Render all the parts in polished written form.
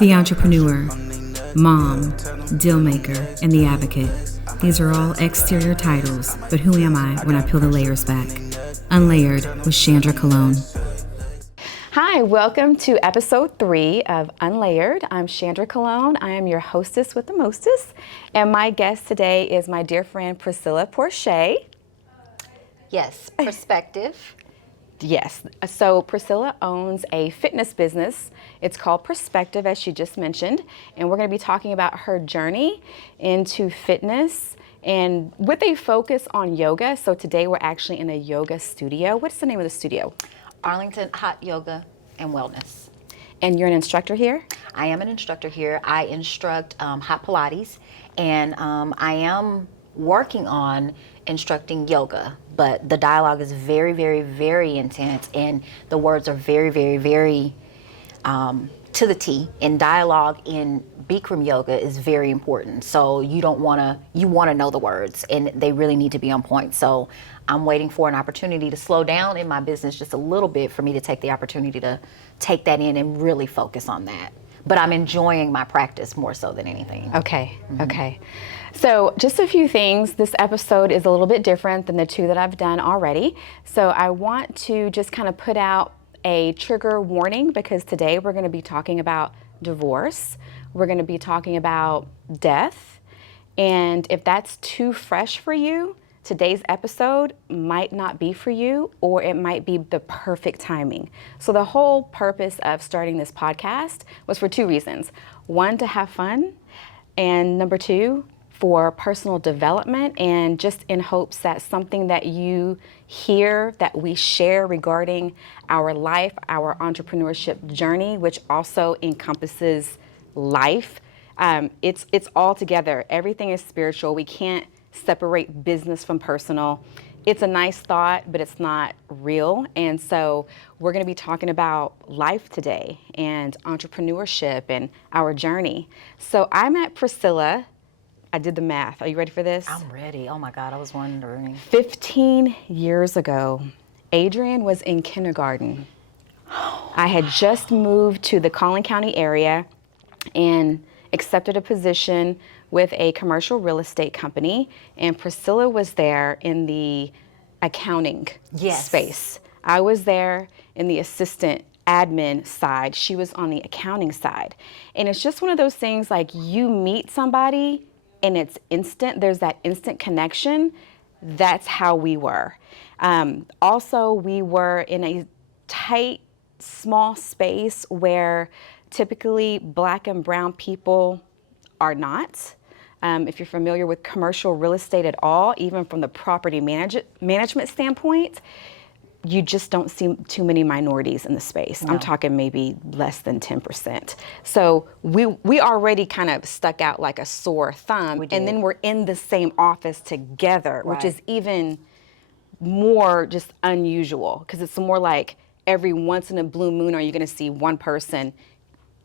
The entrepreneur, mom, deal maker, and the advocate. These are all exterior titles, but who am I when I peel the layers back? Unlayered with Chandra Cologne. Hi, welcome to episode 3 of Unlayered. I'm Chandra Cologne. I am your hostess with the mostest, and my guest today is my dear friend Priscilla Porchia. Yes, perspective. Yes, so Priscilla owns a fitness business. It's called Perspective, as she just mentioned, and we're going to be talking about her journey into fitness and with a focus on yoga. So today we're actually in a yoga studio. What's the name of the studio? Arlington Hot Yoga and Wellness. And you're an instructor here? I am an instructor here. I instruct hot Pilates, and I am working on instructing yoga, but the dialogue is very, very, very intense, and the words are very, very, very to the T. And dialogue in Bikram yoga is very important. So you want to know the words, and they really need to be on point. So I'm waiting for an opportunity to slow down in my business just a little bit for me to take the opportunity to take that in and really focus on that. But I'm enjoying my practice more so than anything. Okay, okay. So just a few things. This episode is a little bit different than the 2 that I've done already. So I want to just kind of put out a trigger warning, because today we're going to be talking about divorce. We're going to be talking about death. And if that's too fresh for you, today's episode might not be for you, or it might be the perfect timing. So the whole purpose of starting this podcast was for 2 reasons. 1, to have fun, and number 2, for personal development, and just in hopes that something that you hear, that we share regarding our life, our entrepreneurship journey, which also encompasses life. It's all together. Everything is spiritual. We can't separate business from personal. It's a nice thought, but it's not real. And so we're going to be talking about life today and entrepreneurship and our journey. So I met Priscilla. I did the math. Are you ready for this? I'm ready. Oh my God, I was wondering. 15 years ago, Adrian was in kindergarten. I had just moved to the Collin County area and accepted a position with a commercial real estate company, and Priscilla was there in the accounting space. I was there in the assistant admin side. She was on the accounting side. And it's just one of those things, like, you meet somebody and it's instant. There's that instant connection. That's how we were. Also, we were in a tight, small space where typically Black and brown people are not. If you're familiar with commercial real estate at all, even from the property management standpoint, you just don't see too many minorities in the space. No. I'm talking maybe less than 10%. So we already kind of stuck out like a sore thumb, and then we're in the same office together, which is even more just unusual, because it's more like every once in a blue moon are you going to see one person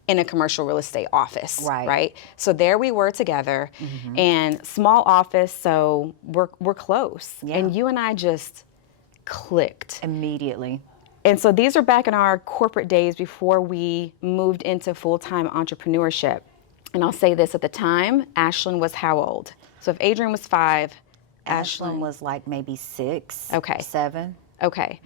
in a commercial real estate office, right? So there we were together, and small office, so we're close. Yeah. And you and I just clicked immediately. And so these are back in our corporate days before we moved into full-time entrepreneurship. And I'll say this, at the time, Ashlyn was how old? So if Adrian was 5, Ashlyn was like maybe 6, 7. Okay.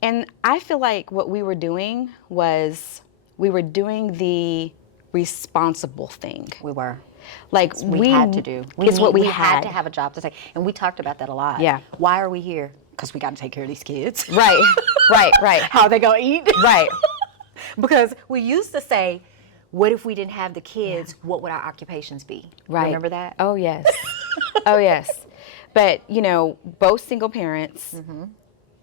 And I feel like what we were doing was we were doing the responsible thing. We were. Like we had to do. We had to have a job to take. And we talked about that a lot. Yeah. Why are we here? Because we got to take care of these kids. Right. How are they going to eat? Right. Because we used to say, what if we didn't have the kids? Yeah. What would our occupations be? Right. Remember that? Oh, yes. Oh, yes. But, both single parents,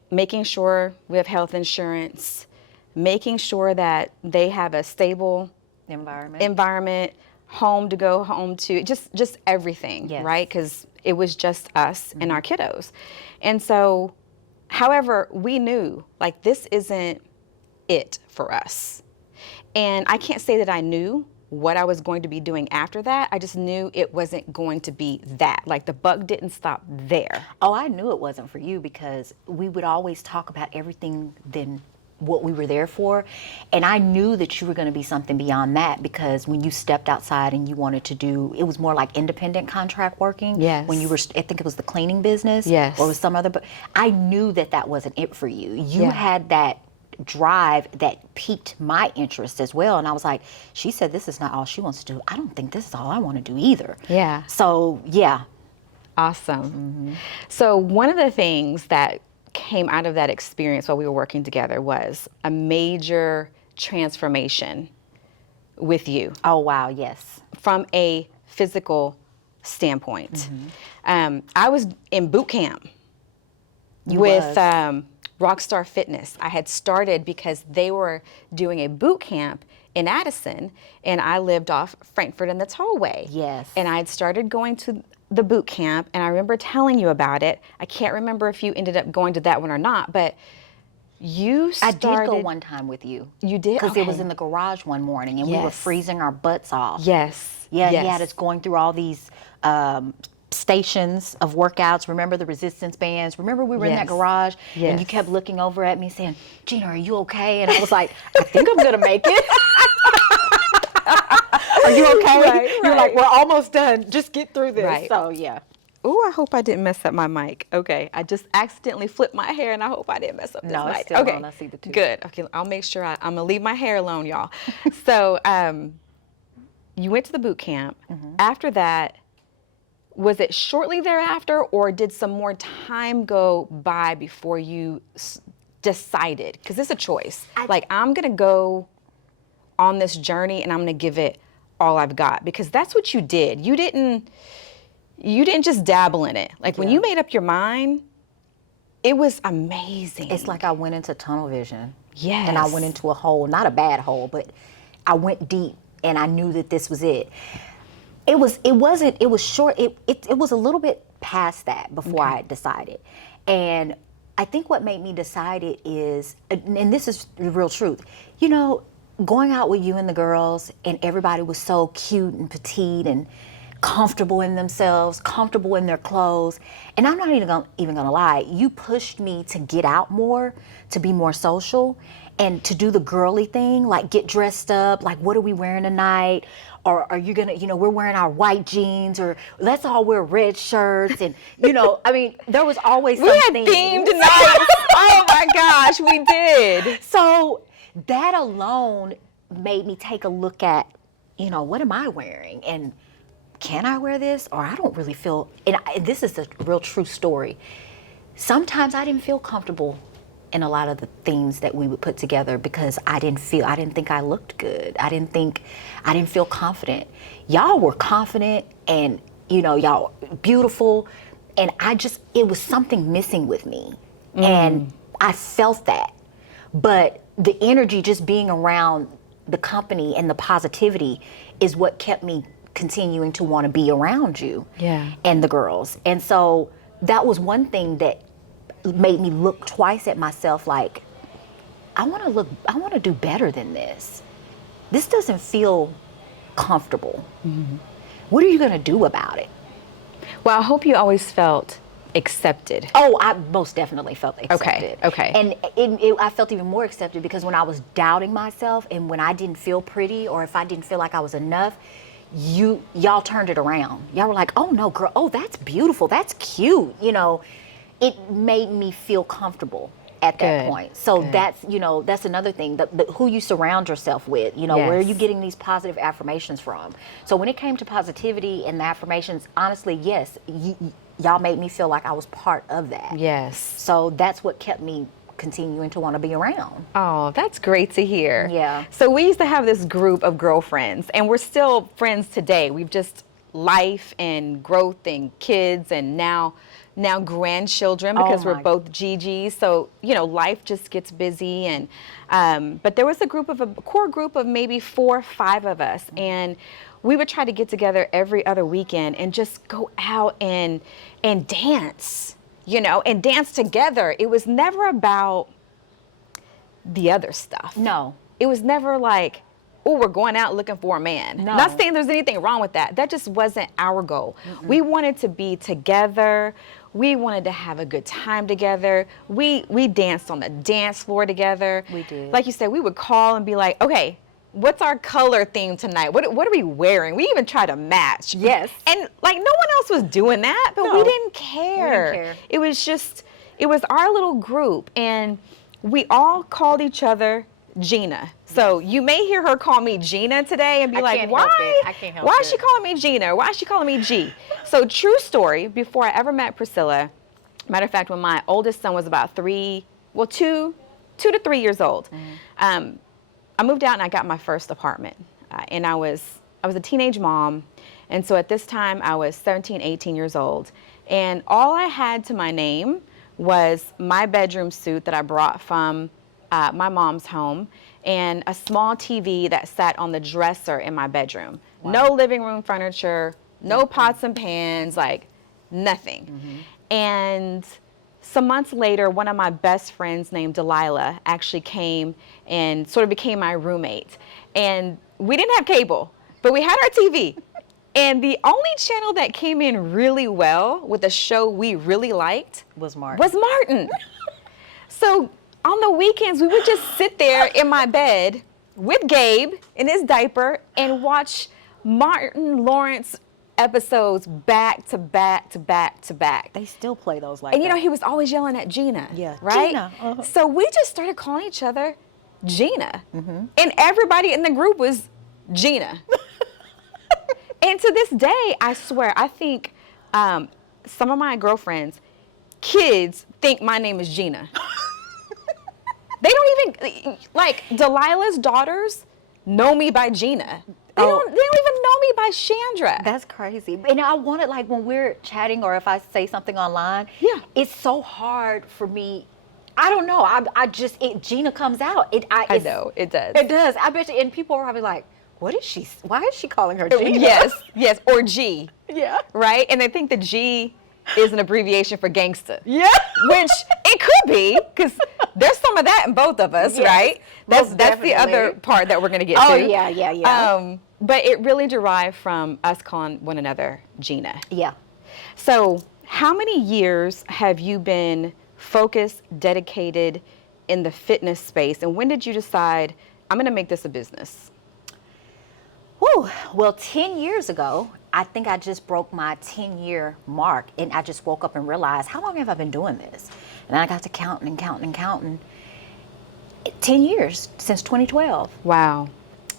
making sure we have health insurance, making sure that they have a stable environment, home to go home to, just everything, right? Because it was just us and our kiddos. And so, however, we knew, like, this isn't it for us. And I can't say that I knew what I was going to be doing after that. I just knew it wasn't going to be that. Like, the buck didn't stop there. Oh, I knew it wasn't for you, because we would always talk about everything then what we were there for. And I knew that you were going to be something beyond that, because when you stepped outside and you wanted to do, it was more like independent contract working. Yes. When you were, I think it was the cleaning business. Yes. Or it was some other, but I knew that that wasn't it for you. You Yeah. had that drive that piqued my interest as well. And I was like, she said this is not all she wants to do. I don't think this is all I want to do either. Yeah. So, yeah. Awesome. So one of the things that came out of that experience while we were working together was a major transformation with you Oh, wow, yes. from a physical standpoint. I was in boot camp with was. Rockstar Fitness. I had started because they were doing a boot camp in Addison, and I lived off Frankfurt and the Tollway. Yes. And I had started going to the boot camp, and I remember telling you about it. I can't remember if you ended up going to that one or not, but you I started. did go one time with you. You did? Because it was Okay. in the garage one morning, and we were Yes. freezing our butts off. Yes. Yeah, yes. he had us going through all these stations of workouts. Remember the resistance bands? Remember we were in that Yes. garage, and you Yes. kept looking over at me saying, Gina, are you okay? And I was like, I think I'm going to make it. Are you okay? Right, You're right. like, we're almost done. Just get through this. Right. So, yeah. Oh, I hope I didn't mess up my mic. Okay, I just accidentally flipped my hair, and I hope I didn't mess up this No, it's mic. still okay, on. I see the two. Good. Okay, I'll make sure I'm gonna leave my hair alone, y'all. So, you went to the boot camp. After that, was it shortly thereafter, or did some more time go by before you decided? Because it's a choice. Like, I'm gonna go on this journey, and I'm gonna give it all I've got, because that's what you did. You didn't just dabble in it. Like, when you made up your mind, it was amazing. It's like I went into tunnel vision. Yes. And I went into a hole, not a bad hole, but I went deep, and I knew that this was it. It was short. It was a little bit past that before I decided. And I think what made me decide it is, and this is the real truth, you know, going out with you and the girls, and everybody was so cute and petite and comfortable in themselves, comfortable in their clothes. And I'm not even gonna lie, you pushed me to get out more, to be more social, and to do the girly thing, like get dressed up, like what are we wearing tonight? Or are you gonna, we're wearing our white jeans, or let's all wear red shirts. And, I mean, there was always we had something. themed nights. Oh my gosh, we did. So that alone made me take a look at, what am I wearing? And can I wear this? Or I don't really feel, and this is a real true story. Sometimes I didn't feel comfortable in a lot of the things that we would put together, because I didn't think I looked good. I didn't feel confident. Y'all were confident, and y'all beautiful, and it was something missing with me. And I felt that. But the energy, just being around the company and the positivity, is what kept me continuing to want to be around you. Yeah. And the girls. And so that was one thing that made me look twice at myself, like, I want to do better than this. This doesn't feel comfortable. What are you going to do about it? Well, I hope you always felt accepted. Oh, I most definitely felt accepted. Okay. And I felt even more accepted, because when I was doubting myself, and when I didn't feel pretty, or if I didn't feel like I was enough, y'all turned it around. Y'all were like, oh no, girl, oh, that's beautiful, that's cute. It made me feel comfortable at that Good, point. So good. that's another thing, who you surround yourself with, where are you Yes. getting these positive affirmations from? So when it came to positivity and the affirmations, honestly, yes, y'all made me feel like I was part of that. Yes. So that's what kept me continuing to want to be around. Oh, that's great to hear. Yeah. So we used to have this group of girlfriends, and we're still friends today. We've just life and growth and kids, and now grandchildren, because we're both GGs. So, life just gets busy. And but there was a core group of maybe 4 or 5 of us, and we would try to get together every other weekend and just go out and dance, and dance together. It was never about the other stuff. No. It was never like, oh, we're going out looking for a man. No. Not saying there's anything wrong with that. That just wasn't our goal. We wanted to be together. We wanted to have a good time together. We danced on the dance floor together. We did. Like you said, we would call and be like, okay, what's our color theme tonight? What are we wearing? We even tried to match. Yes. And like no one else was doing that, but No. we didn't care. We didn't care. It was our little group, and we all called each other Gina. So you may hear her call me Gina today and be I like, can't why? help it. I can't help Why is it. she calling me Gina? Why is she calling me G? So true story, before I ever met Priscilla, matter of fact, when my oldest son was about 2 to 3 years old, I moved out and I got my first apartment. And I was a teenage mom. And so at this time I was 17, 18 years old. And all I had to my name was my bedroom suit that I brought from my mom's home and a small TV that sat on the dresser in my bedroom. Wow. No living room furniture, no pots and pans, like nothing. And some months later, one of my best friends named Delilah actually came and sort of became my roommate. And we didn't have cable, but we had our TV. And the only channel that came in really well with a show we really liked Was Martin. was Martin. So on the weekends, we would just sit there in my bed with Gabe in his diaper and watch Martin Lawrence episodes back to back to back to back. They still play those like And you know, that. he was always yelling at Gina. Yeah. Right? Gina, uh-huh. So we just started calling each other Gina. And everybody in the group was Gina. And to this day, I swear, I think some of my girlfriends, kids, think my name is Gina. They don't even, like, Delilah's daughters know me by Gina. They don't even know me by Chandra. That's crazy. And I wanted, like, when we're chatting or if I say something online, Yeah. it's so hard for me. I don't know. Gina comes out. I know, it does. It does. I bet you. And people are probably like, why is she calling her Gina? Yes, or G, Yeah. right? And they think the G is an abbreviation for gangsta. Yeah. Which it could be, because there's some of that in both of us, Yes, right? most That's the definitely. other part that we're going to get Oh, to. yeah. But it really derived from us calling one another Gina. Yeah. So how many years have you been focused, dedicated in the fitness space? And when did you decide, I'm going to make this a business? Whew. Well, 10 years ago, I think I just broke my 10-year mark, and I just woke up and realized, how long have I been doing this? And I got to counting. 10 years since 2012. Wow.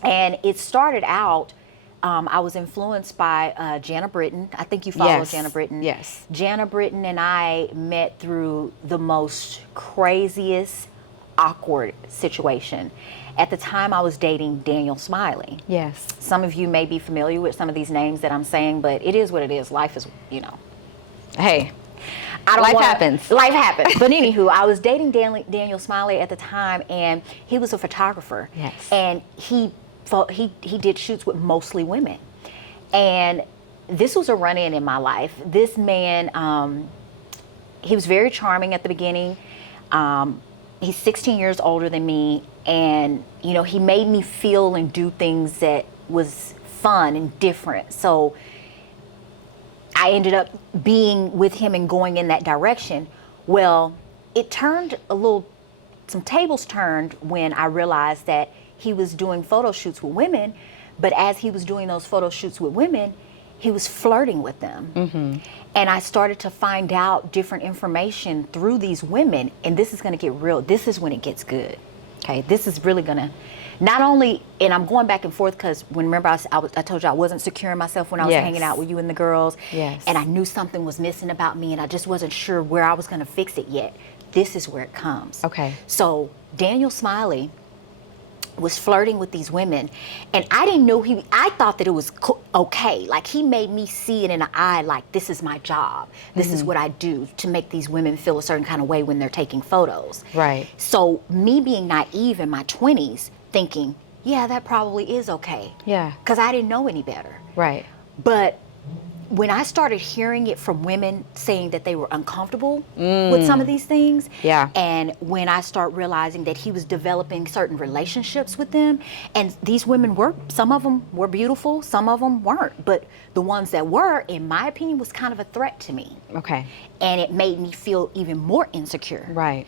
And it started out, I was influenced by Jana Britton. I think you follow Yes. Jana Britton. Yes. Jana Britton and I met through the most craziest, awkward situation. At the time, I was dating Daniel Smiley. Yes. Some of you may be familiar with some of these names that I'm saying, but it is what it is. Life is, Hey, Life happens. Life happens. But anywho, I was dating Daniel Smiley at the time, and he was a photographer. Yes. And he did shoots with mostly women. And this was a run-in in my life. This man, he was very charming at the beginning. He's 16 years older than me, and he made me feel and do things that was fun and different. So I ended up being with him and going in that direction. Well, it turned some tables turned when I realized that he was doing photo shoots with women, but as he was doing those photo shoots with women, he was flirting with them. Mm-hmm. And I started to find out different information through these women, and this is gonna get real. This is when it gets good, okay? This is really gonna, not only, and I'm going back and forth because remember I told you I wasn't securing myself when I was Yes. hanging out with you and the girls. Yes. And I knew something was missing about me, and I just wasn't sure where I was gonna fix it yet. This is where it comes. Okay. So Daniel Smiley was flirting with these women, and I didn't know I thought that it was okay. Like, he made me see it in the eye, like, this is my job. This is what I do to make these women feel a certain kind of way when they're taking photos. Right. So me being naive in my 20s, thinking, yeah, that probably is okay. Yeah. Because I didn't know any better. Right. But when I started hearing it from women saying that they were uncomfortable with some of these things, and when I start realizing that he was developing certain relationships with them, and these women were, some of them were beautiful, some of them weren't, but the ones that were, in my opinion, was kind of a threat to me. Okay. And it made me feel even more insecure. Right.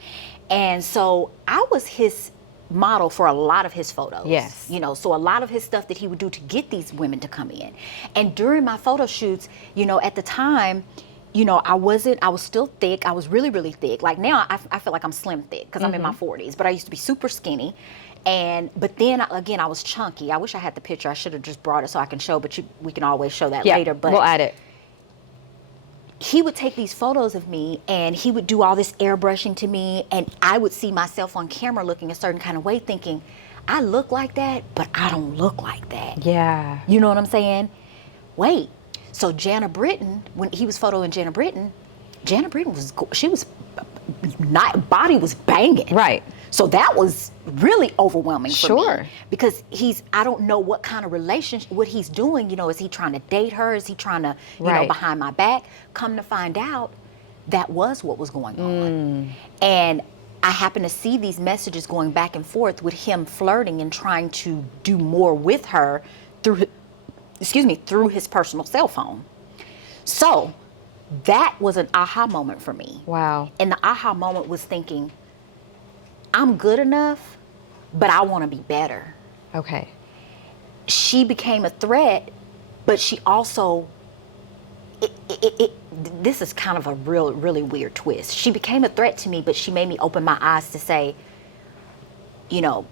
And so I was his model for a lot of his photos. Yes. You know, so a lot of his stuff that he would do to get these women to come in. And during my photo shoots, you know, at the time, you know, I was still thick. I was really, really thick. Like now I feel like I'm slim thick because I'm in my 40s, but I used to be super skinny. But then again, I was chunky. I wish I had the picture. I should have just brought it so I can show, but we can always show that later. But we'll add it. He would take these photos of me and he would do all this airbrushing to me, and I would see myself on camera looking a certain kind of way thinking, I look like that, but I don't look like that. Yeah. You know what I'm saying? Wait, so Jana Britton, when he was photoing Jana Britton was, body was banging. Right. So that was really overwhelming for me. Sure. Because I don't know what kind of relationship, what he's doing, you know, is he trying to date her? Is he trying to, you know, behind my back? Come to find out, that was what was going on. And I happened to see these messages going back and forth with him flirting and trying to do more with her through his personal cell phone. So that was an aha moment for me. Wow. And the aha moment was thinking, I'm good enough, but I want to be better. Okay. She became a threat, but she also, this is kind of a really weird twist. She became a threat to me, but she made me open my eyes to say, you know,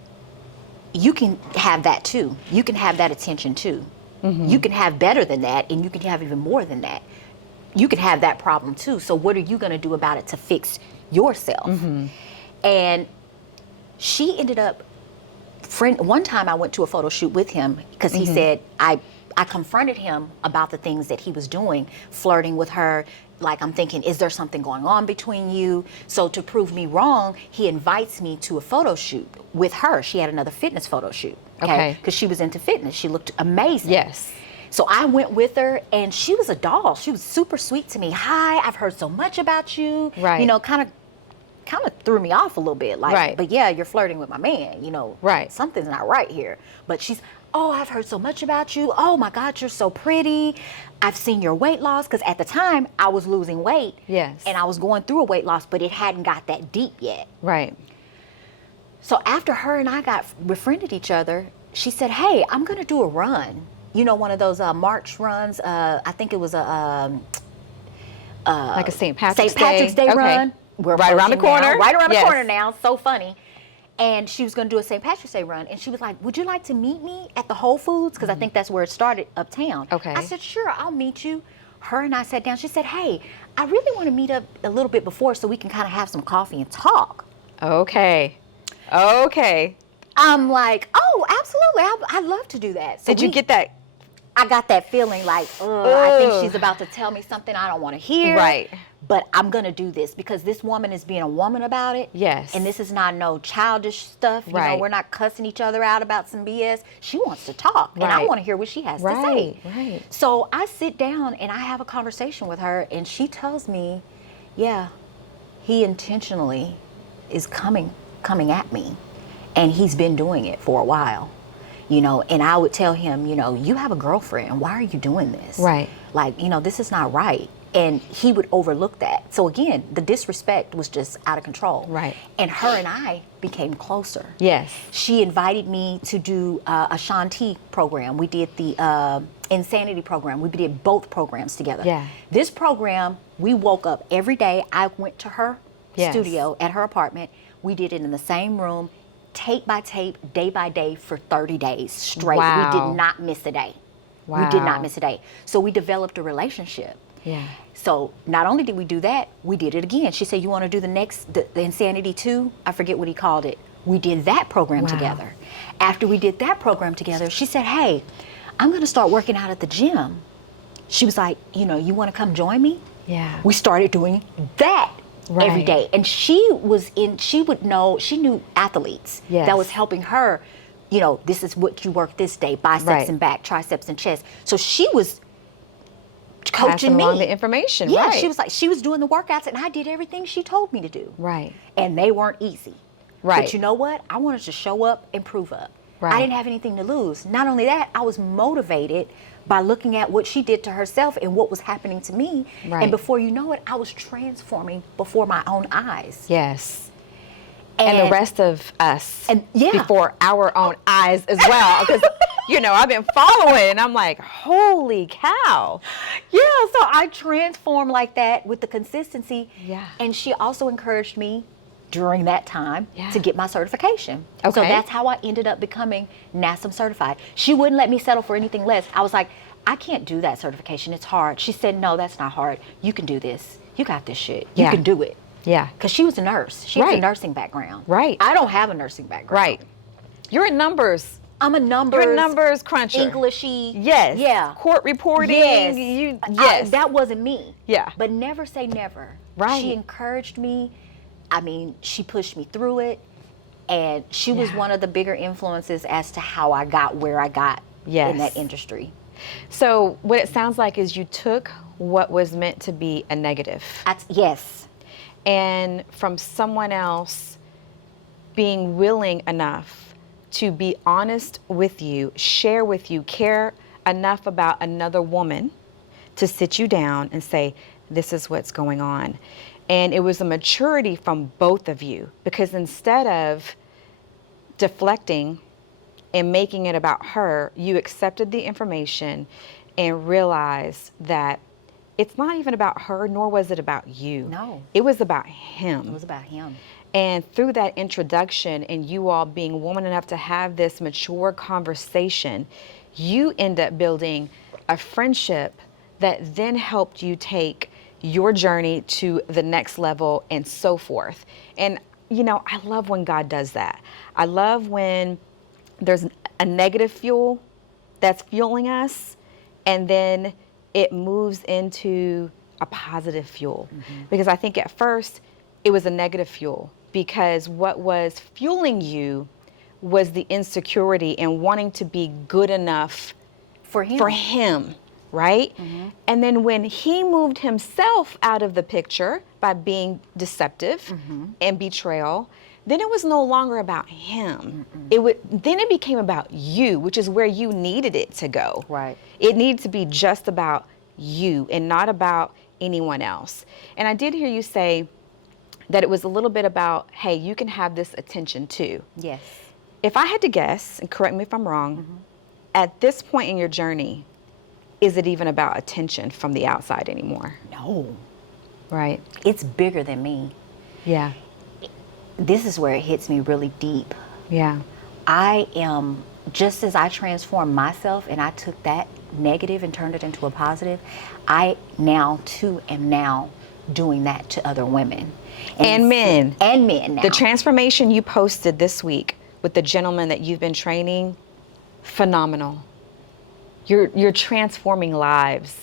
you can have that too. You can have that attention too. You can have better than that, and you can have even more than that. You can have that problem too. So what are you going to do about it to fix yourself? And she ended up, one time I went to a photo shoot with him because he said, I confronted him about the things that he was doing, flirting with her. Like, I'm thinking, is there something going on between you? So to prove me wrong, he invites me to a photo shoot with her. She had another fitness photo shoot. Okay. Because she was into fitness. She looked amazing. Yes. So I went with her, and she was a doll. She was super sweet to me. Hi, I've heard so much about you. Right. You know, kind of threw me off a little bit. Like, but yeah, you're flirting with my man, you know. Right. Something's not right here. But she's, oh, I've heard so much about you. Oh my God, you're so pretty. I've seen your weight loss. Because at the time, I was losing weight. Yes. And I was going through a weight loss, but it hadn't got that deep yet. Right. So after her and I befriended each other, she said, hey, I'm going to do a run. You know, one of those March runs. I think it was a... like a St. Patrick's Day run. We're right around the corner. Right around the corner now. So funny. And she was going to do a St. Patrick's Day run. And she was like, would you like to meet me at the Whole Foods? Because I think that's where it started uptown. Okay. I said, sure, I'll meet you. Her and I sat down. She said, hey, I really want to meet up a little bit before so we can kind of have some coffee and talk. Okay. I'm like, oh, absolutely. I'd love to do that. So Did you get that? I got that feeling like, I think she's about to tell me something I don't want to hear. Right. But I'm going to do this because this woman is being a woman about it. Yes. And this is not no childish stuff. You know, we're not cussing each other out about some BS. She wants to talk. And I want to hear what she has to say. Right. So I sit down and I have a conversation with her, and she tells me, yeah, he intentionally is coming at me. And he's been doing it for a while. You know, and I would tell him, you know, you have a girlfriend. Why are you doing this? Right. Like, you know, this is not right. And he would overlook that. So again, the disrespect was just out of control. Right. And her and I became closer. Yes. She invited me to do a Shanti program. We did the Insanity program. We did both programs together. Yeah. This program, we woke up every day. I went to her studio at her apartment. We did it in the same room, tape by tape, day by day for 30 days straight. Wow. We did not miss a day. Wow. We did not miss a day. So we developed a relationship. Yeah. So not only did we do that, we did it again. She said, you want to do the Insanity 2? I forget what he called it. We did that program together. After we did that program together, she said, hey, I'm going to start working out at the gym. She was like, you know, you want to come join me? Yeah. We started doing that every day. And she knew athletes that was helping her, you know, this is what you work this day, biceps and back, triceps and chest. So she was coaching me. Along the information, yeah, right. she was like, she was doing the workouts and I did everything she told me to do. Right. And they weren't easy. Right. But you know what? I wanted to show up and prove up. Right. I didn't have anything to lose. Not only that, I was motivated by looking at what she did to herself and what was happening to me. Right. And before you know it, I was transforming before my own eyes. Yes. And the rest of us yeah. before our own eyes as well. Because, you know, I've been following and I'm like, holy cow. Yeah, so I transformed like that with the consistency. Yeah. And she also encouraged me during that time Yeah. to get my certification. Okay. So that's how I ended up becoming NASM certified. She wouldn't let me settle for anything less. I was like, I can't do that certification. It's hard. She said, no, that's not hard. You can do this. You got this shit. You Yeah. can do it. Yeah. Because she was a nurse. She has Right. a nursing background. Right. I don't have a nursing background. Right. You're in numbers. I'm a numbers. You're a numbers cruncher. Englishy. Yes. Yeah. Court reporting. Yes. Yes. That wasn't me. Yeah. But never say never. Right. She encouraged me. I mean, she pushed me through it. And she was Yeah. one of the bigger influences as to how I got where I got Yes. in that industry. So what it sounds like is you took what was meant to be a negative. Yes. And from someone else being willing enough to be honest with you, share with you, care enough about another woman to sit you down and say, this is what's going on. And it was a maturity from both of you, because instead of deflecting and making it about her, you accepted the information and realized that it's not even about her, nor was it about you. No. It was about him. It was about him. And through that introduction and you all being woman enough to have this mature conversation, you end up building a friendship that then helped you take your journey to the next level and so forth. And, you know, I love when God does that. I love when there's a negative fuel that's fueling us, and then it moves into a positive fuel. Mm-hmm. Because I think at first it was a negative fuel, because what was fueling you was the insecurity and wanting to be good enough For him. Right? Mm-hmm. And then when he moved himself out of the picture by being deceptive mm-hmm. and betrayal, then it was no longer about him. Then it became about you, which is where you needed it to go. Right. It needed to be just about you and not about anyone else. And I did hear you say that it was a little bit about, hey, you can have this attention too. Yes. If I had to guess, and correct me if I'm wrong, mm-hmm. at this point in your journey, is it even about attention from the outside anymore? No. Right. It's bigger than me. Yeah. This is where it hits me really deep. Yeah. I am, just as I transformed myself and I took that negative and turned it into a positive, I now too am now doing that to other women. And men. And men now. The transformation you posted this week with the gentleman that you've been training, phenomenal. You're transforming lives.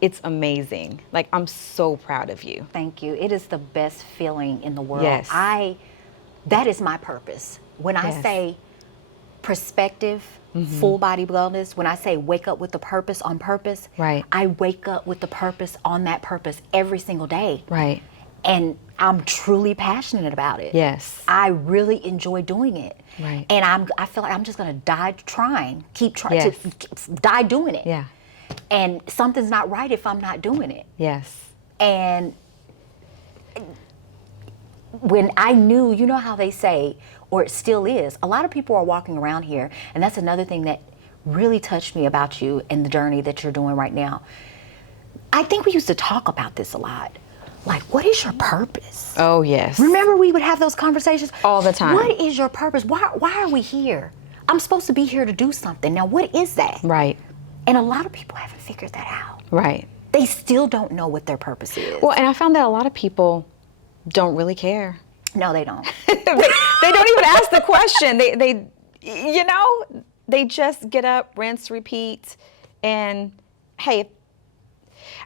It's amazing. Like, I'm so proud of you. Thank you. It is the best feeling in the world. Yes. That is my purpose. When I Yes. say perspective, mm-hmm. full body wellness, when I say wake up with the purpose on purpose, right. I wake up with the purpose on that purpose every single day. Right. And I'm truly passionate about it. Yes. I really enjoy doing it. Right. And I feel like I'm just going to die trying, keep trying Yes. to die doing it. Yeah. And something's not right if I'm not doing it. Yes. And when I knew, you know how they say, or it still is, a lot of people are walking around here, and that's another thing that really touched me about you and the journey that you're doing right now. I think we used to talk about this a lot. Like, what is your purpose? Oh, yes. Remember we would have those conversations? All the time. What is your purpose? Why are we here? I'm supposed to be here to do something. Now, what is that? Right. And a lot of people haven't figured that out. Right. They still don't know what their purpose is. Well, and I found that a lot of people don't really care. No, they don't. they don't even ask the question. They, you know, they just get up, rinse, repeat, and hey,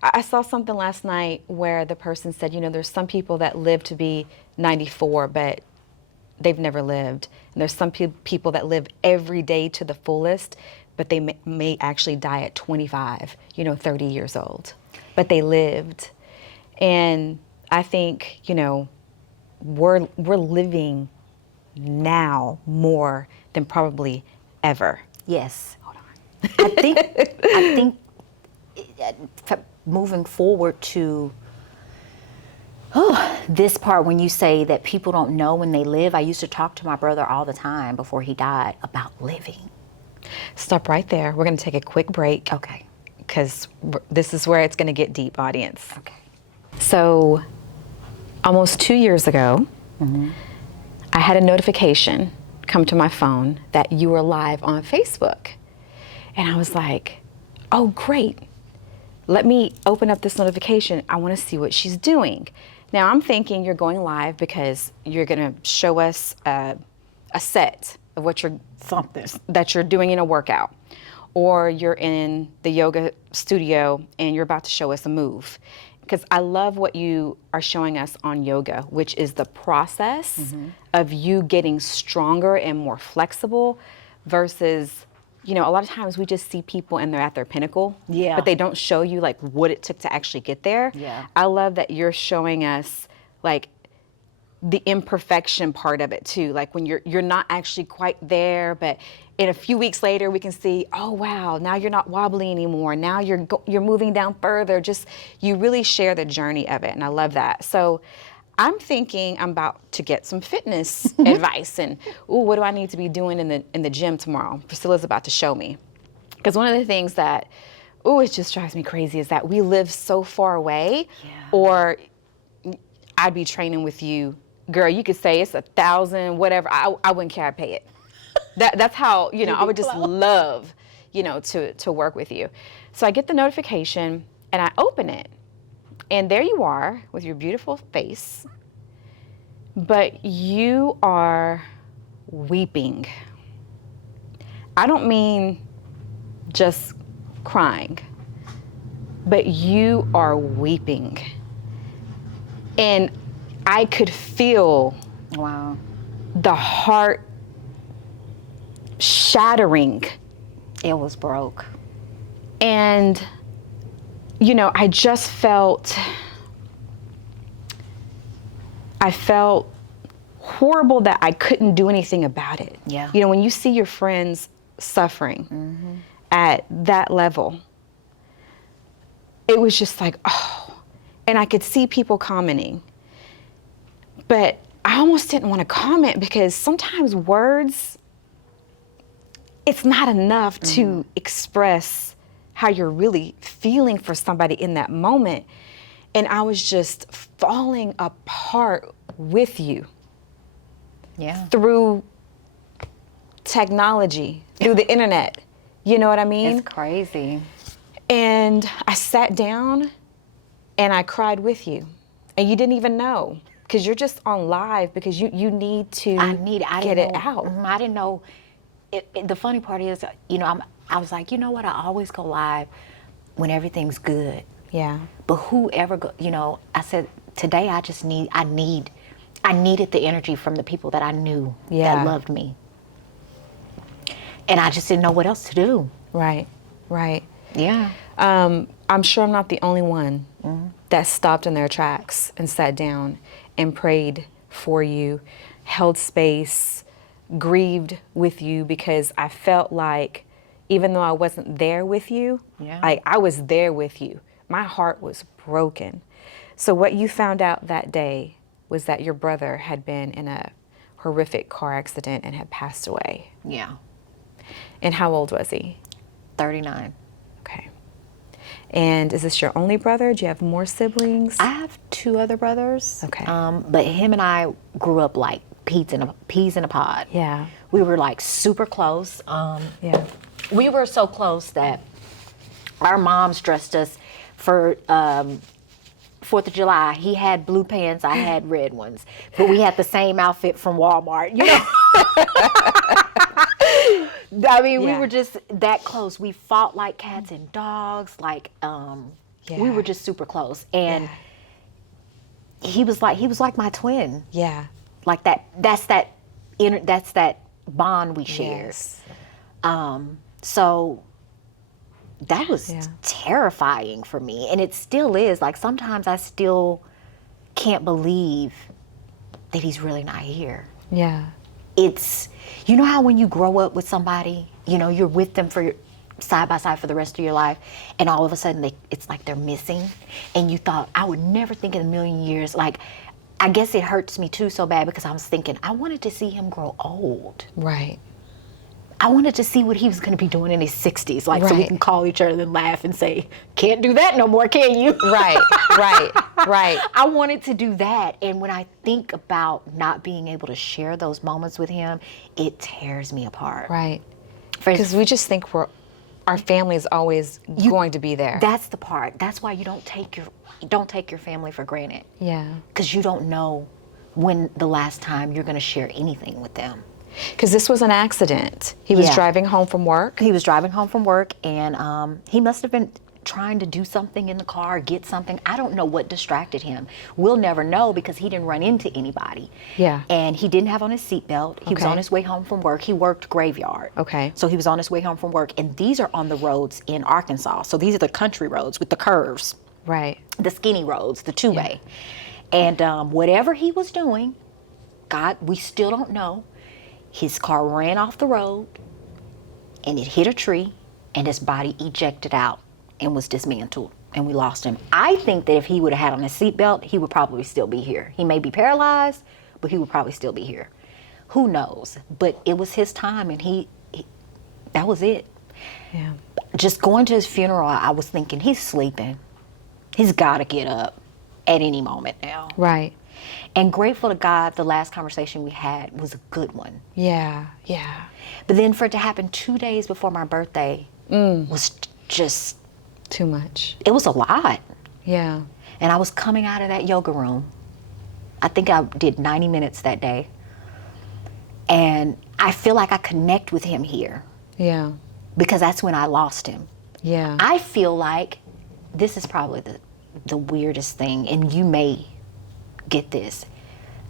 I saw something last night where the person said, you know, there's some people that live to be 94, but they've never lived. And there's some people that live every day to the fullest, but they may actually die at 25, 30 years old. But they lived. And I think, we're living now more than probably ever. Yes. Hold on. I think moving forward to this part, when you say that people don't know when they live, I used to talk to my brother all the time before he died about living. Stop right there. We're going to take a quick break. Okay. Because this is where it's going to get deep, audience. Okay. So, almost 2 years ago, I had a notification come to my phone that you were live on Facebook. And I was like, oh, great. Let me open up this notification. I want to see what she's doing. Now, I'm thinking you're going live because you're going to show us a set of what that you're doing in a workout. Or you're in the yoga studio and you're about to show us a move. Because I love what you are showing us on yoga, which is the process of you getting stronger and more flexible versus, a lot of times we just see people and they're at their pinnacle, but they don't show you like what it took to actually get there. Yeah. I love that you're showing us like the imperfection part of it too. Like when you're not actually quite there, but in a few weeks later we can see, oh wow, now you're not wobbly anymore. Now you're moving down further. Just you really share the journey of it, and I love that. So I'm thinking I'm about to get some fitness advice, and what do I need to be doing in the gym tomorrow? Priscilla's about to show me, because one of the things that it just drives me crazy is that we live so far away, or I'd be training with you. Girl, you could say it's 1,000, whatever. I wouldn't care. I'd pay it. That's how, I would just love, to work with you. So I get the notification and I open it. And there you are with your beautiful face. But you are weeping. I don't mean just crying, but you are weeping. And I could feel the heart shattering. It was broke. And, I just felt horrible that I couldn't do anything about it. Yeah. When you see your friends suffering at that level, it was just like, oh, and I could see people commenting. But I almost didn't want to comment because sometimes words, it's not enough to express how you're really feeling for somebody in that moment. And I was just falling apart with you. Yeah. Through technology, through the internet. You know what I mean? It's crazy. And I sat down and I cried with you. And you didn't even know. Because you're just on live because you need to get it out. I didn't know. The funny part is, I was like, you know what? I always go live when everything's good. Yeah. But whoever, I said, today I needed the energy from the people that I knew that loved me. And I just didn't know what else to do. Right. Yeah. I'm sure I'm not the only one that stopped in their tracks and sat down and prayed for you, held space, grieved with you, because I felt like even though I wasn't there with you, like I was there with you. My heart was broken. So what you found out that day was that your brother had been in a horrific car accident and had passed away. Yeah. And how old was he? 39. Okay. And is this your only brother? Do you have more siblings? I have 2 other brothers. Okay. But him and I grew up like peas in a pod. Yeah. We were like super close. Yeah. We were so close that our moms dressed us for 4th of July. He had blue pants, I had red ones. But we had the same outfit from Walmart, I mean, we were just that close. We fought like cats and dogs. Like, we were just super close. And he was like my twin. Yeah. Like that's that bond we shared. Yes. So that was terrifying for me. And it still is. Like, sometimes I still can't believe that he's really not here. Yeah. It's, you know how when you grow up with somebody, you know, you're with them for side by side for the rest of your life, and all of a sudden it's like they're missing, and you thought, I would never think in a million years, like, I guess it hurts me too so bad because I was thinking, I wanted to see him grow old. Right. I wanted to see what he was going to be doing in his 60s, like, so we can call each other and laugh and say, can't do that no more, can you? Right. I wanted to do that. And when I think about not being able to share those moments with him, it tears me apart. Right. Because we just think our family is always going to be there. That's the part. That's why you don't take your family for granted. Yeah. Because you don't know when the last time you're going to share anything with them. Because this was an accident. He was driving home from work. He was driving home from work, and he must have been trying to do something in the car, get something. I don't know what distracted him. We'll never know because he didn't run into anybody. Yeah. And he didn't have on his seatbelt. He was on his way home from work. He worked graveyard. Okay. So he was on his way home from work, and these are on the roads in Arkansas. So these are the country roads with the curves. Right. The skinny roads, the two-way. And whatever he was doing, God, we still don't know. His car ran off the road, and it hit a tree, and his body ejected out and was dismantled, and we lost him. I think that if he would have had on his seatbelt, he would probably still be here. He may be paralyzed, but he would probably still be here. Who knows? But it was his time, and he that was it. Yeah. Just going to his funeral, I was thinking, he's sleeping. He's got to get up at any moment now. Right. And grateful to God, the last conversation we had was a good one. Yeah. But then for it to happen 2 days before my birthday was just... too much. It was a lot. Yeah. And I was coming out of that yoga room. I think I did 90 minutes that day. And I feel like I connect with him here. Yeah. Because that's when I lost him. Yeah. I feel like this is probably the weirdest thing, and you may get this.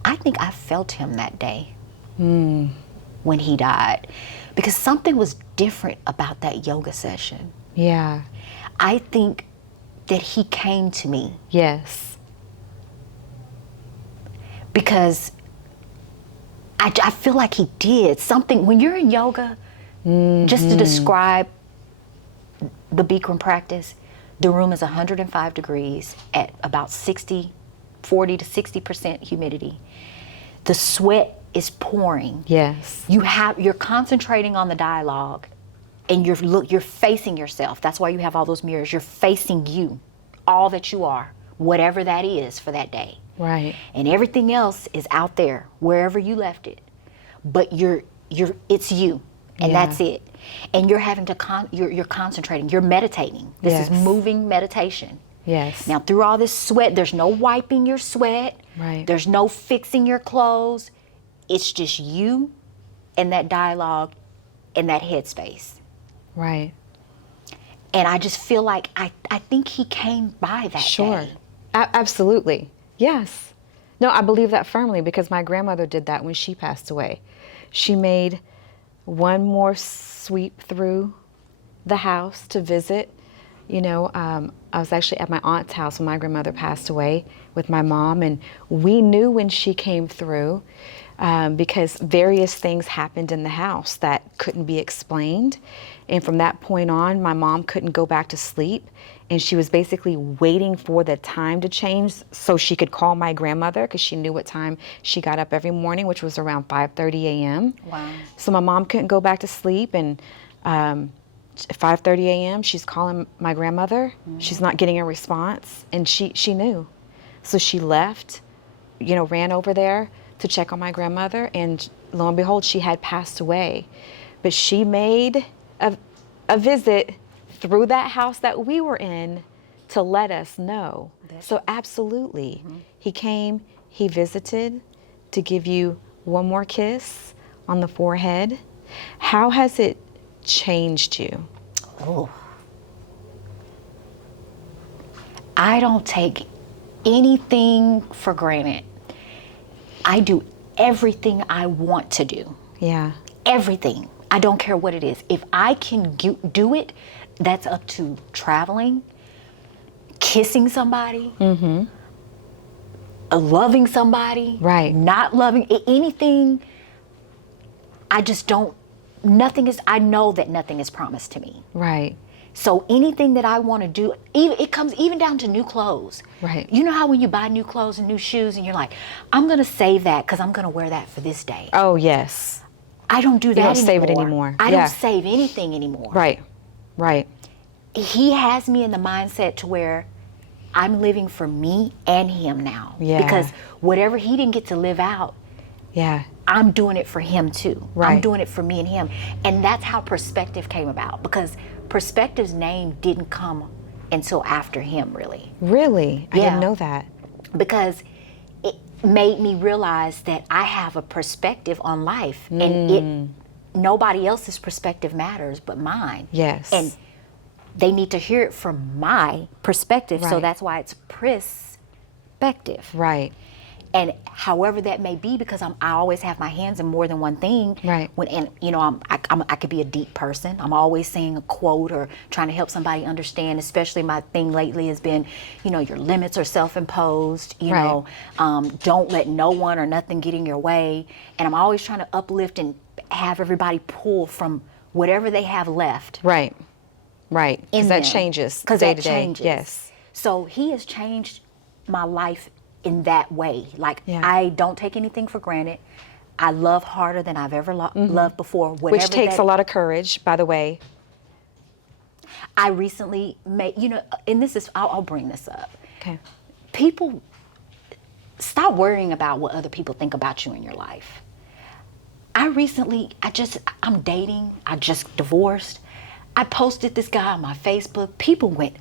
I think I felt him that day when he died, because something was different about that yoga session. Yeah. I think that he came to me. Yes. Because I feel like he did something. When you're in yoga, just to describe the Bikram practice, the room is 105 degrees at about 40 to 60% humidity. The sweat is pouring. Yes. You're concentrating on the dialogue, and you're facing yourself. That's why you have all those mirrors. You're facing you, all that you are, whatever that is for that day. Right. And everything else is out there, wherever you left it. But it's you, and that's it. And you're having to you're concentrating. You're meditating. This is moving meditation. Yes. Now, through all this sweat, there's no wiping your sweat. Right. There's no fixing your clothes. It's just you and that dialogue and that headspace. Right. And I just feel like I think he came by that day. Absolutely. Yes. No, I believe that firmly, because my grandmother did that when she passed away. She made one more sweep through the house to visit. You know, I was actually at my aunt's house when my grandmother passed away with my mom, and we knew when she came through because various things happened in the house that couldn't be explained. And from that point on, my mom couldn't go back to sleep, and she was basically waiting for the time to change so she could call my grandmother, because she knew what time she got up every morning, which was around 5:30 a.m. Wow. So my mom couldn't go back to sleep, and at 5:30 a.m. she's calling my grandmother. She's not getting a response, and she knew. So she left, ran over there to check on my grandmother, and lo and behold, she had passed away. But she made a visit through that house that we were in to let us know. So absolutely, he came, he visited to give you one more kiss on the forehead. How has it changed you? Oh. I don't take anything for granted. I do everything I want to do. Yeah. Everything. I don't care what it is. If I can do it, that's up to traveling, kissing somebody, loving somebody, Right. not loving anything. I just don't, I know that nothing is promised to me. Right. So anything that I want to do, it comes even down to new clothes. Right. You know how when you buy new clothes and new shoes and you're like, I'm going to save that because I'm going to wear that for this day. Oh, yes. I don't do that anymore. You don't save it anymore. I don't save anything anymore. Right. Right. He has me in the mindset to where I'm living for me and him now. Yeah. Because whatever he didn't get to live out, Yeah. I'm doing it for him too. Right. I'm doing it for me and him. And that's how Perspective came about, because Perspective's name didn't come until after him, really. Really? I Yeah. didn't know that. Because it made me realize that I have a perspective on life, and nobody else's perspective matters but mine. Yes. And they need to hear it from my perspective, so Right. that's why it's Prisspective. Right. And however that may be, because I always have my hands in more than one thing. Right. I could be a deep person. I'm always saying a quote or trying to help somebody understand. Especially my thing lately has been, your limits are self-imposed. Don't let no one or nothing get in your way. And I'm always trying to uplift and have everybody pull from whatever they have left. Right. Right. Because that them. changes. Because day that to day. changes. Yes. So he has changed my life in that way. Like, Yeah. I don't take anything for granted. I love harder than I've ever loved before. Which takes a lot of courage, by the way. I recently made, and this is, I'll bring this up. Okay. People, stop worrying about what other people think about you in your life. I'm dating, I just divorced. I posted this guy on my Facebook. People went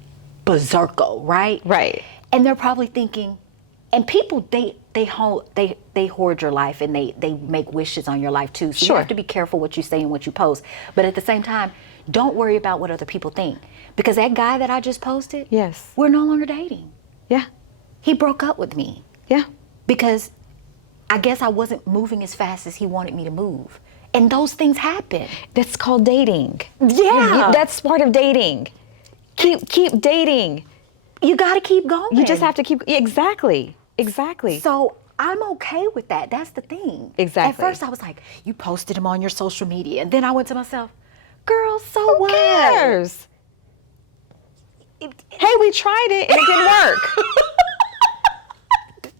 berserko, right? Right. And they're probably thinking, and people, they hoard your life, and they make wishes on your life too. So Sure. you have to be careful what you say and what you post. But at the same time, don't worry about what other people think. Because that guy that I just posted, Yes. we're no longer dating. Yeah. He broke up with me Yeah. because I guess I wasn't moving as fast as he wanted me to move. And those things happen. That's called dating. Yeah. That's part of dating. Keep dating. You got to keep going. You just have to keep. Exactly. Exactly. So I'm okay with that. That's the thing. Exactly. At first I was like, you posted him on your social media. And then I went to myself, girl, so Who what? cares? Hey, we tried it and it didn't work.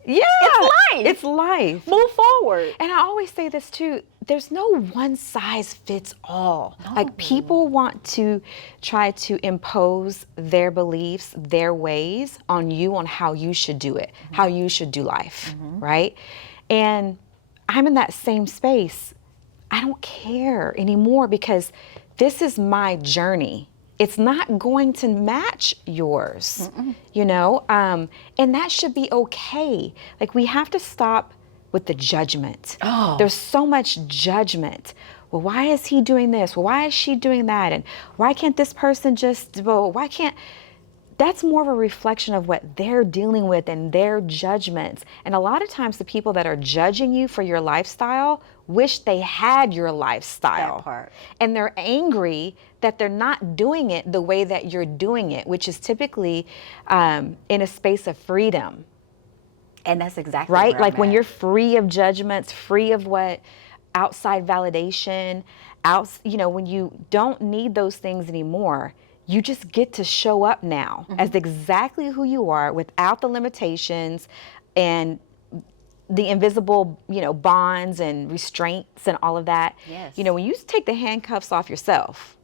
Yeah. It's life. It's life. Move forward. And I always say this too, there's no one size fits all. Like, people want to try to impose their beliefs, their ways on you, on how you should do it, how you should do life, right? And I'm in that same space. I don't care anymore, because this is my journey. It's not going to match yours, and that should be okay. Like, we have to stop with the judgment. Oh. There's so much judgment. Well, why is he doing this? Well, why is she doing that? And why can't this person why can't, that's more of a reflection of what they're dealing with and their judgments. And a lot of times the people that are judging you for your lifestyle wish they had your lifestyle. That part. And they're angry that they're not doing it the way that you're doing it, which is typically in a space of freedom. And that's exactly Right? where Like, I'm when at. you're free of judgments, free of what outside validation, when you don't need those things anymore, you just get to show up now as exactly who you are, without the limitations and the invisible, bonds and restraints and all of that. Yes. When you take the handcuffs off yourself,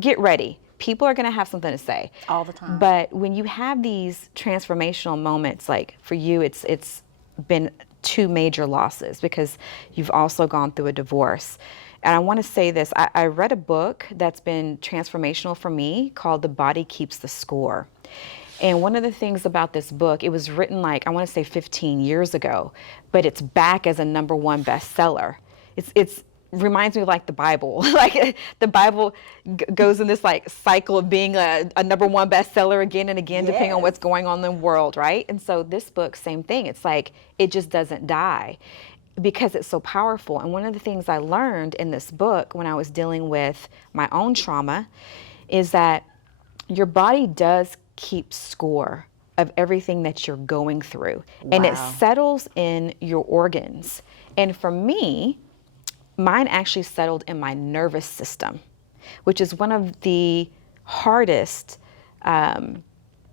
get ready. People are going to have something to say. All the time. But when you have these transformational moments, like for you, it's been 2 major losses, because you've also gone through a divorce. And I want to say this, I read a book that's been transformational for me called The Body Keeps the Score. And one of the things about this book, it was written I want to say 15 years ago, but it's back as a #1 bestseller. It's reminds me of the Bible. The Bible goes in this cycle of being a #1 bestseller again and again, depending on what's going on in the world, right? And so this book, same thing. It's it just doesn't die. because it's so powerful. And one of the things I learned in this book when I was dealing with my own trauma is that your body does keep score of everything that you're going through. Wow. And it settles in your organs. And for me, mine actually settled in my nervous system, which is one of the hardest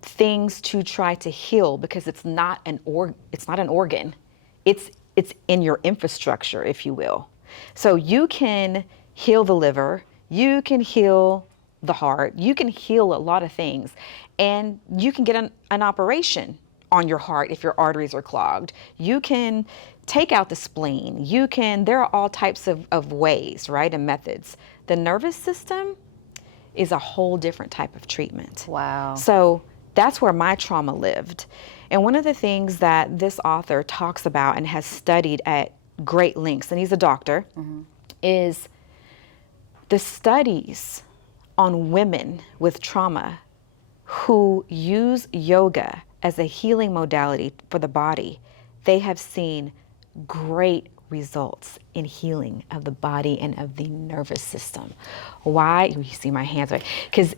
things to try to heal, because it's not an organ. It's in your infrastructure, if you will. So you can heal the liver, you can heal the heart, you can heal a lot of things, and you can get an operation on your heart if your arteries are clogged. You can take out the spleen. There are all types of ways, right, and methods. The nervous system is a whole different type of treatment. Wow. So that's where my trauma lived. And one of the things that this author talks about and has studied at great lengths, and he's a doctor, is the studies on women with trauma who use yoga as a healing modality for the body. They have seen great results in healing of the body and of the nervous system. Why? You see my hands, right? Because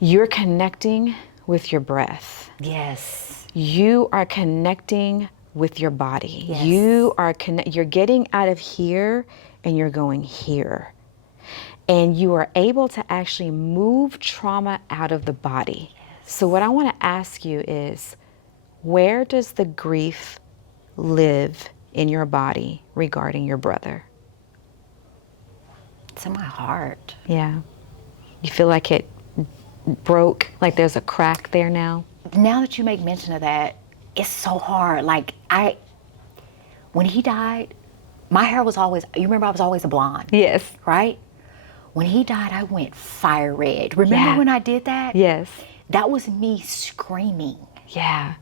you're connecting with your breath. Yes. You are connecting with your body. Yes. You're getting out of here and you're going here. And you are able to actually move trauma out of the body. Yes. So what I want to ask you is, where does the grief live in your body regarding your brother? It's in my heart. Yeah. You feel like it broke, like there's a crack there now? Now that you make mention of that, it's so hard. Like when he died, my hair was always, you remember I was always a blonde? Yes. Right? When he died, I went fire red. Remember when I did that? Yes. That was me screaming. Yeah.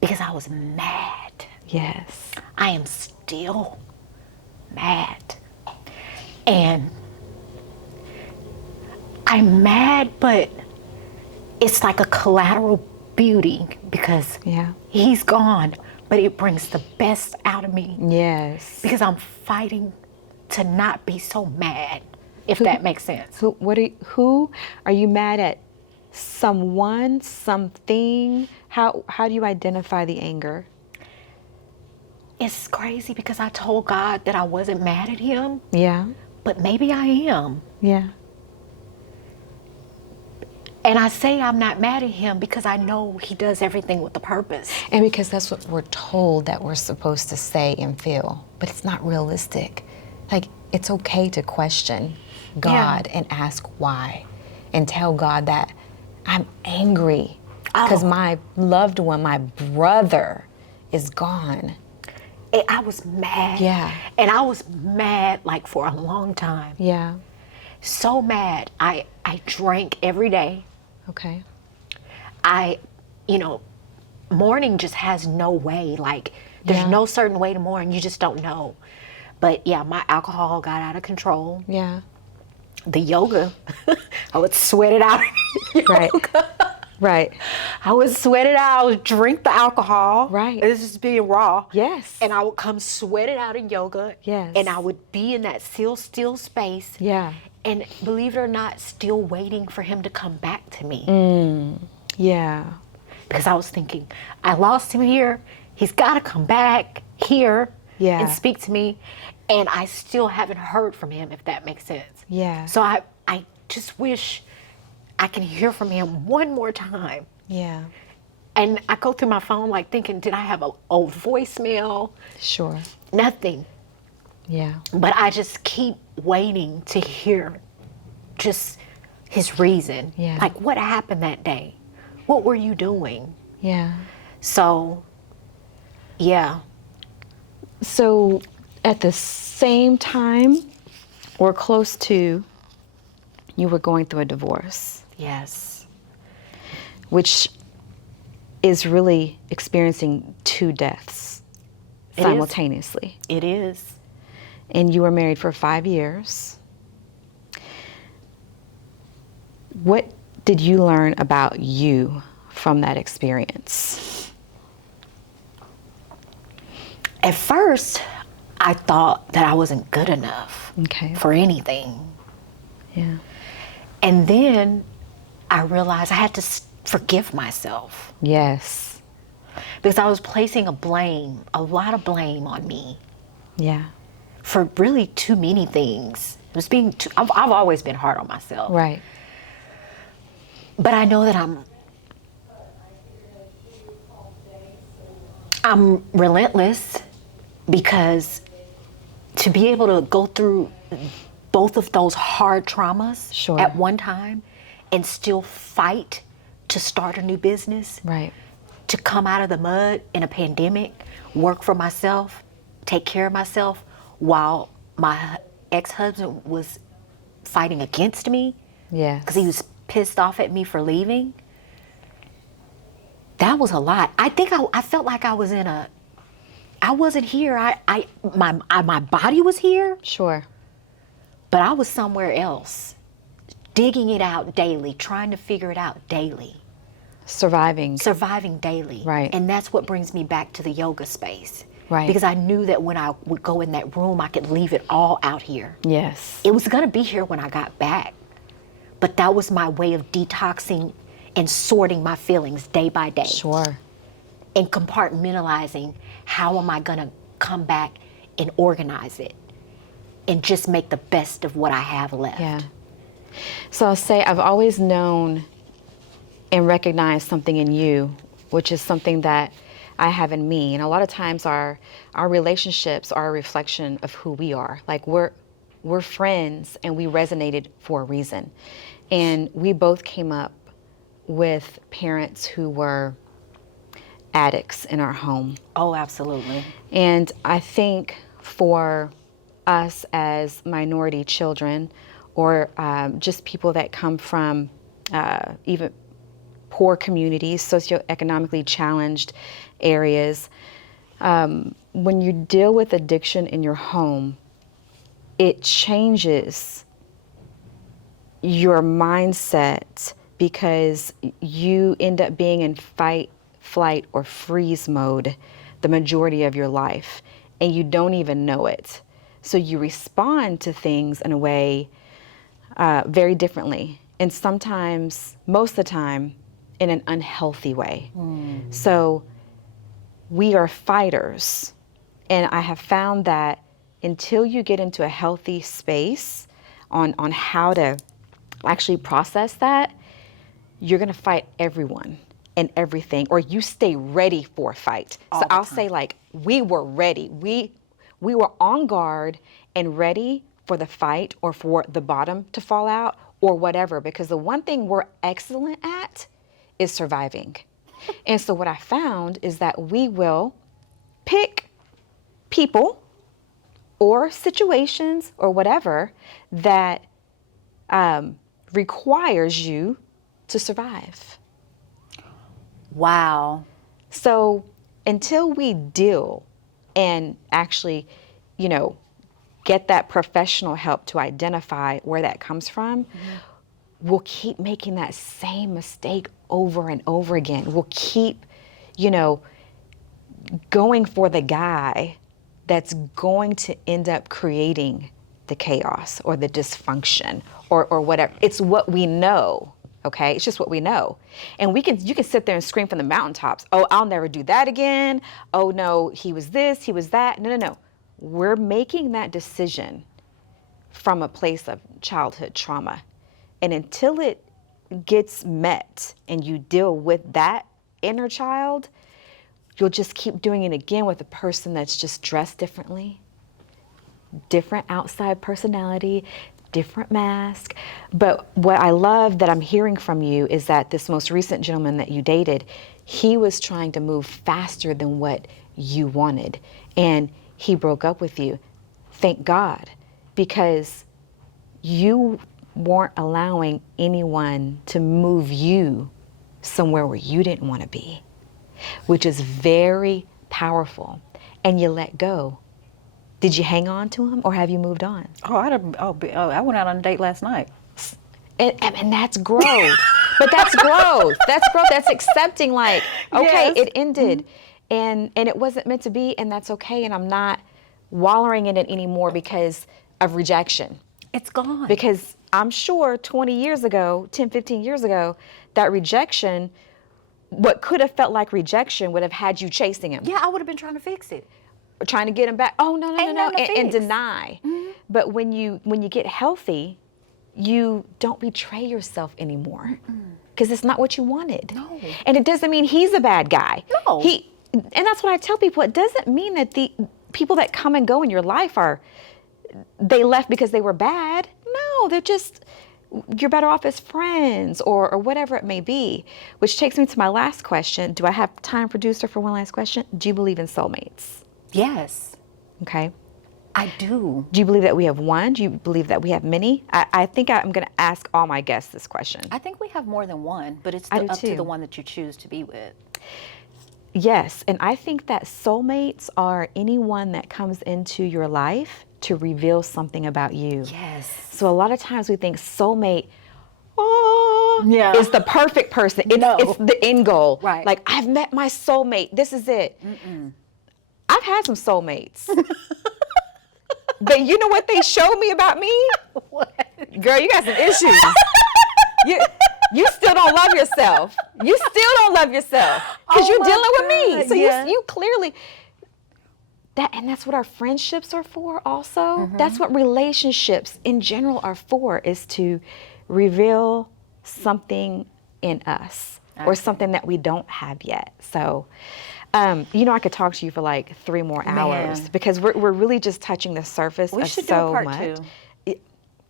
Because I was mad. Yes. I am still mad. And I'm mad, but it's like a collateral beauty because he's gone, but it brings the best out of me. Yes. Because I'm fighting to not be so mad, if that makes sense. Who are you mad at? Someone, something? How do you identify the anger? It's crazy because I told God that I wasn't mad at him. Yeah. But maybe I am. Yeah. And I say I'm not mad at him because I know he does everything with a purpose. And because that's what we're told that we're supposed to say and feel, but it's not realistic. Like, it's okay to question God and ask why, and tell God that I'm angry because my loved one, my brother, is gone. I was mad. Yeah. And I was mad like for a long time. Yeah. So mad. I drank every day. Okay. Mourning just has no way. Like, there's no certain way to mourn. You just don't know. But yeah, my alcohol got out of control. Yeah. The yoga, I would sweat it out. Right. Right. I would sweat it out. I would drink the alcohol. Right. This is being raw. Yes. And I would come sweat it out in yoga. Yes. And I would be in that still space. Yeah. And believe it or not, still waiting for him to come back to me. Yeah. Because I was thinking, I lost him here. He's got to come back here and speak to me. And I still haven't heard from him, if that makes sense. Yeah. So I just wish I can hear from him one more time. Yeah. And I go through my phone like thinking, did I have an old voicemail? Sure. Nothing. Yeah. But I just keep waiting to hear just his reason. Yeah. Like, what happened that day? What were you doing? Yeah. So, yeah. So at the same time, or close to, you were going through a divorce. Yes. Which is really experiencing two deaths simultaneously. It is. And you were married for 5 years. What did you learn about you from that experience? At first, I thought that I wasn't good enough Okay. for anything. Yeah. And then I realized I had to forgive myself Yes. because I was placing a lot of blame on me Yeah. for really too many things. It was I've always been hard on myself. Right. But I know that I'm relentless, because to be able to go through both of those hard traumas Sure. at one time and still fight to start a new business, Right. to come out of the mud in a pandemic, work for myself, take care of myself, while my ex-husband was fighting against me Yes. because he was pissed off at me for leaving. That was a lot. I think I felt like I wasn't here. My body was here, Sure. but I was somewhere else, digging it out daily, trying to figure it out daily, Surviving. surviving daily. Right. And that's what brings me back to the yoga space. Right. Because I knew that when I would go in that room, I could leave it all out here. Yes. It was gonna be here when I got back, but that was my way of detoxing and sorting my feelings day by day. Sure. And compartmentalizing, how am I gonna come back and organize it and just make the best of what I have left. Yeah. So I'll say I've always known and recognized something in you, which is something that I have in me. And a lot of times our relationships are a reflection of who we are. Like we're friends and we resonated for a reason. And we both came up with parents who were addicts in our home. Oh, absolutely. And I think for us as minority children, or just people that come from even poor communities, socioeconomically challenged areas, when you deal with addiction in your home, it changes your mindset, because you end up being in fight, flight, or freeze mode the majority of your life, and you don't even know it. So you respond to things in a way very differently, and sometimes, most of the time, in an unhealthy way. So we are fighters, and I have found that until you get into a healthy space on how to actually process that, you're gonna fight everyone and everything, or you stay ready for a fight. All So the I'll time. say, like, we were ready. We were on guard and ready for the fight, or for the bottom to fall out, or whatever, because the one thing we're excellent at is surviving. And so what I found is that we will pick people or situations or whatever that requires you to survive. Wow. So until we deal and actually, get that professional help to identify where that comes from, we'll keep making that same mistake over and over again. We'll keep, going for the guy that's going to end up creating the chaos or the dysfunction or whatever. It's what we know. Okay, it's just what we know. And you can sit there and scream from the mountaintops, oh, I'll never do that again. Oh no, he was this, he was that. No. We're making that decision from a place of childhood trauma. And until it gets met and you deal with that inner child, you'll just keep doing it again with a person that's just dressed differently, different outside personality, different mask. But what I love that I'm hearing from you is that this most recent gentleman that you dated, he was trying to move faster than what you wanted. And he broke up with you. Thank God, because you weren't allowing anyone to move you somewhere where you didn't want to be, which is very powerful. And you let go. Did you hang on to him, or have you moved on? I went out on a date last night. And that's growth. But that's growth. That's growth. That's accepting, like, okay, Yes. it ended, and it wasn't meant to be, and that's okay. And I'm not wallowing in it anymore because of rejection. It's gone. Because I'm sure 20 years ago, 10, 15 years ago, that rejection, what could have felt like rejection would have had you chasing him. Yeah, I would have been trying to fix it. Trying to get him back. Oh, no, Ain't nothing to and fix. deny. But when you get healthy, you don't betray yourself anymore. Because it's not what you wanted. No. And it doesn't mean he's a bad guy. No. And that's what I tell people. It doesn't mean that the people that come and go in your life they left because they were bad. No, they're just, you're better off as friends or whatever it may be. Which takes me to my last question. Do I have time, producer, for one last question? Do you believe in soulmates? Yes, Okay. I do. Do you believe that we have one? Do you believe that we have many? I think I'm going to ask all my guests this question. I think we have more than one, but it's I do up to too. the one that you choose to be with. Yes, and I think that soulmates are anyone that comes into your life to reveal something about you. Yes. So a lot of times we think soulmate, Yeah. is the perfect person. It's, No. it's the end goal. Right. Like, I've met my soulmate. This is it. I've had some soulmates. But you know what they showed me about me? What? Girl, you got some issues. You still don't love yourself. You still don't love yourself because Oh you're my dealing with me. God, So yeah. you clearly and that's what our friendships are for also. That's what relationships in general are for, is to reveal something in us or something that we don't have yet. So I could talk to you for like 3 more hours Man. because we're really just touching the surface We of should so do a part much. 2.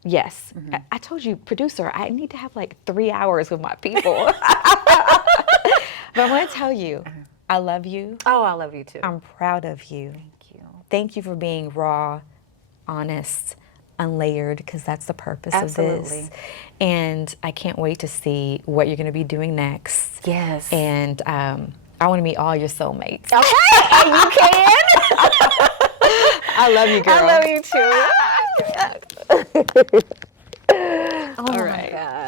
Yes. I told you, producer, I need to have like 3 hours with my people. But I want to tell you, I love you. Oh, I love you too. I'm proud of you. Thank you. Thank you for being raw, honest, unlayered, because that's the purpose of Absolutely. this. And I can't wait to see what you're going to be doing next. Yes. And I want to meet all your soulmates. Okay, and you can. I love you, girl. I love you too. All Oh right. my God.